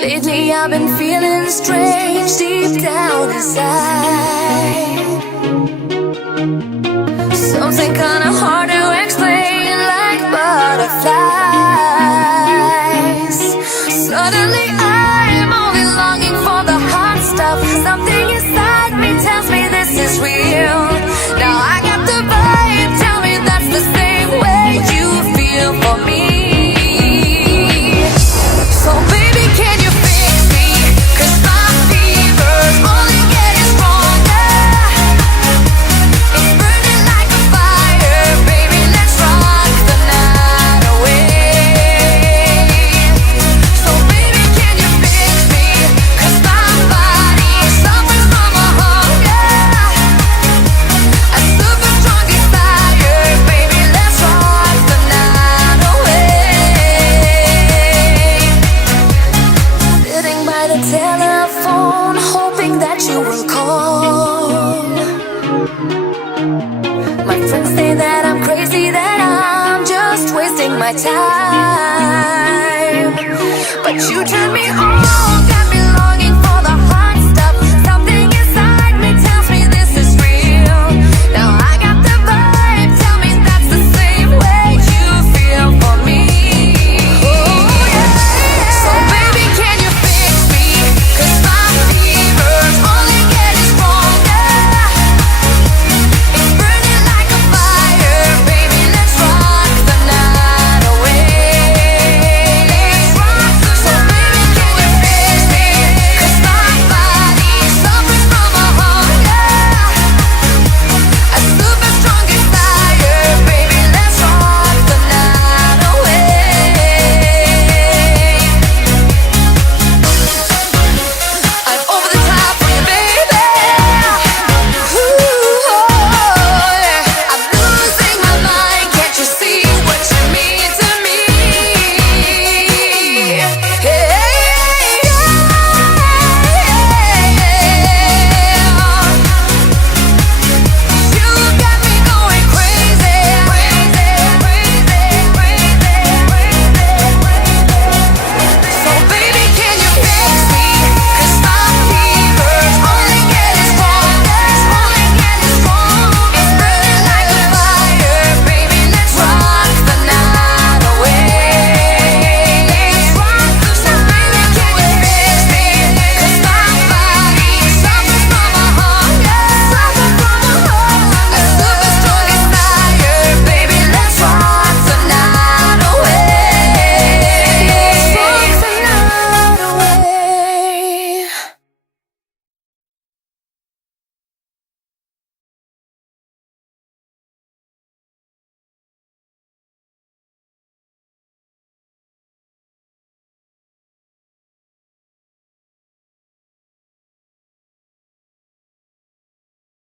Lately I've been feeling strange deep down inside. Something kinda hard to explain, like butterflies. Suddenly I'm only longing for the hot stuff. Something inside me tells me this is real. Now I got the vibe, tell me that's the same way you feel for me. So baby, can you fix me? 'Cause my fever's only getting stronger. It's burning like a fire, baby, let's rock the night away. So baby, can you fix me? 'Cause my body suffers from a hunger. A super strong desire, baby, let's rock the night away. Sitting by the telephone, hoping that you will call. My friends say that I'm crazy, that I'm just wasting my time. But you turn me on.